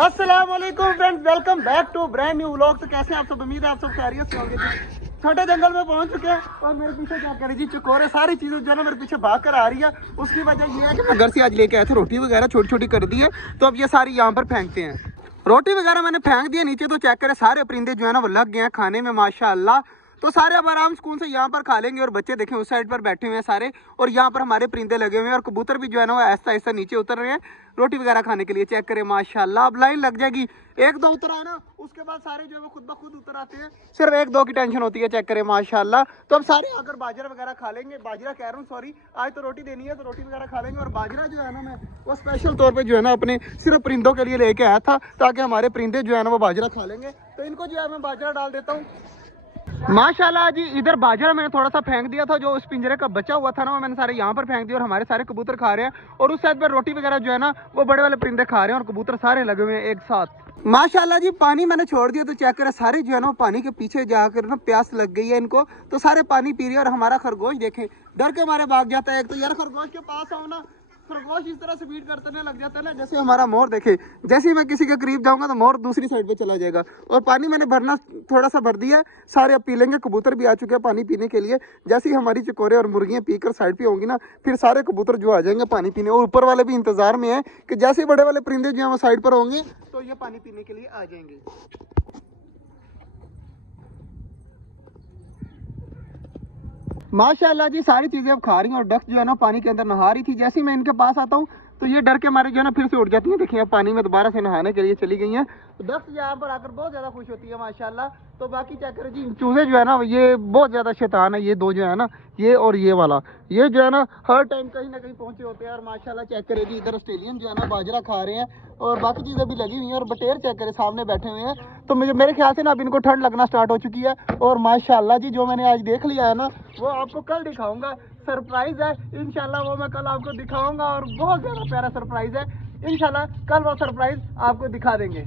अस्सलाम वालेकुम friends, welcome back to brand new vlog. तो कैसे हैं आप सब? उम्मीद है आप सब खैरियत से होंगे जी। छोटे जंगल में पहुंच चुके हैं और मेरे पीछे क्या करें जी, चकोरे सारी चीजें जो है ना मेरे पीछे भाग कर आ रही है। उसकी वजह ये है कि मैं घर से आज लेके आया था रोटी वगैरह छोटी छोटी कर दी है, तो अब ये सारी यहाँ पर फेंकते हैं। रोटी वगैरह मैंने फेंक दिया नीचे, तो चेक करें सारे परिंदे जो है ना वो लग गए हैं खाने में माशाअल्लाह। तो सारे अब आराम सुकून से यहाँ पर खा लेंगे। और बच्चे देखें उस साइड पर बैठे हुए हैं सारे, और यहाँ पर हमारे परिंदे लगे हुए हैं और कबूतर भी जो है ना वो ऐसा ऐसा नीचे उतर रहे हैं रोटी वगैरह खाने के लिए। चेक करें माशाल्लाह, अब लाइन लग जाएगी। एक दो उतर आना, उसके बाद सारे जो है वो खुद ब खुद उतर आते हैं। सिर्फ एक दो की टेंशन होती है। चेक करें माशाल्लाह। तो अब सारे आकर बाजरा वगैरह खा लेंगे, बाजरा कह रहा हूँ सॉरी, आज तो रोटी देनी है तो रोटी वगैरह खा लेंगे। और बाजरा जो है ना मैं वो स्पेशल तौर पर जो है ना अपने सिर्फ परिंदों के लिए लेके आया था, ताकि हमारे परिंदे जो है ना वो बाजरा खा लेंगे। तो इनको जो है मैं बाजरा डाल देता हूँ माशाल्लाह जी। इधर बाजरा मैंने थोड़ा सा फेंक दिया था, जो उस पिंजरे का बचा हुआ था ना वो मैंने सारे यहाँ पर फेंक दिया, और हमारे सारे कबूतर खा रहे हैं। और उस साइड पर रोटी वगैरह जो है ना वो बड़े वाले परिंदे खा रहे हैं, और कबूतर सारे लगे हुए हैं एक साथ माशाल्लाह जी। पानी मैंने छोड़ दिया, तो चेक करें सारे जो है ना पानी के पीछे जाकर ना प्यास लग गई है इनको, तो सारे पानी पी रहे हैं। और हमारा खरगोश देखें डर के मारे भाग जाता है। एक तो यार खरगोश के पास आओ ना, खरगोश इस तरह से फीड करने लग जाता है ना, जैसे हमारा मोर देखे, जैसे ही मैं किसी के करीब जाऊंगा तो मोर दूसरी साइड पे चला जाएगा। और पानी मैंने भरना थोड़ा सा भर दिया है, सारे अब पी लेंगे। कबूतर भी आ चुके हैं पानी पीने के लिए। जैसे ही हमारी चकोरे और मुर्गियां पीकर साइड पे होंगी ना, फिर सारे कबूतर जो आ जाएंगे पानी पीने। और ऊपर वाले भी इंतजार में है कि जैसे ही बड़े वाले परिंदे जो है वो साइड पर होंगे तो ये पानी पीने के लिए आ जाएंगे। माशाल्लाह जी, सारी चीजें अब खा रही हैं। और डक्स जो है ना पानी के अंदर नहा रही थी, जैसे ही मैं इनके पास आता हूँ तो ये डर के मारे जो है ना फिर से उठ जाती हैं। देखिए अब पानी में दोबारा से नहाने के लिए चली गई हैं। तो डक्स यहाँ पर आकर बहुत ज्यादा खुश होती है माशाल्लाह। तो बाकी क्या करें जी, चूहे जो है ना ये बहुत ज्यादा शैतान है। ये दो जो है ना, ये और ये वाला, ये जो है ना हर टाइम कहीं ना कहीं पहुंचे होते हैं। और माशाल्लाह चेक करें जी, इधर ऑस्ट्रेलियन जो है ना बाजरा खा रहे हैं, और बाकी चीजें भी लगी हुई हैं। और बटेर चेक करें सामने बैठे हुए हैं। तो मुझे मेरे ख्याल से ना अब इनको ठंड लगना स्टार्ट हो चुकी है। और माशाल्लाह जी जो मैंने आज देख लिया है ना वो आपको कल दिखाऊंगा। सरप्राइज है इंशाल्लाह, वो मैं कल आपको दिखाऊंगा। और बहुत ज्यादा प्यारा सरप्राइज है, इंशाल्लाह कल वो सरप्राइज आपको दिखा देंगे।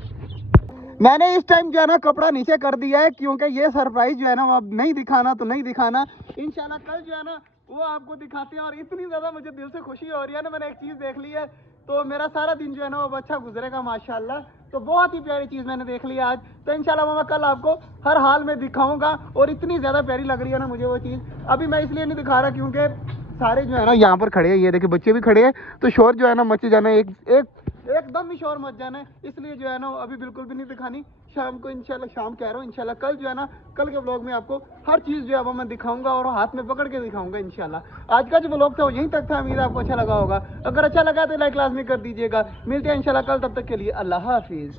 मैंने इस टाइम जो है ना कपड़ा नीचे कर दिया है, क्योंकि ये सरप्राइज जो है ना वो अब नहीं दिखाना तो नहीं दिखाना, इंशाल्लाह कल जो है ना वो आपको दिखाते हैं। और इतनी ज्यादा मुझे दिल से खुशी हो रही है ना, मैंने एक चीज देख ली है तो मेरा सारा दिन जो है ना वो अच्छा गुजरेगा माशाल्लाह। तो बहुत ही प्यारी चीज मैंने देख ली आज, तो इंशाल्लाह वो मैं कल आपको हर हाल में दिखाऊंगा। और इतनी ज्यादा प्यारी लग रही है ना मुझे वो चीज, अभी मैं इसलिए नहीं दिखा रहा क्योंकि सारे जो है ना यहाँ पर खड़े हैं, ये देखिए बच्चे भी खड़े हैं, तो शोर जो है ना मच जाना एकदम ही शोर मच जाना है। इसलिए जो है ना अभी बिल्कुल भी नहीं दिखानी। शाम को इंशाल्लाह, शाम कह रहा हूँ इंशाल्लाह कल जो है ना, कल के व्लॉग में आपको हर चीज़ जो है वो मैं दिखाऊंगा और हाथ में पकड़ के दिखाऊंगा इंशाल्लाह। आज का जो व्लॉग था वो यहीं तक था, उम्मीद है आपको अच्छा लगा होगा। अगर अच्छा लगा तो लाइक लाजमी कर दीजिएगा। मिलते हैं इंशाल्लाह कल, तब तक के लिए अल्लाह हाफिज़।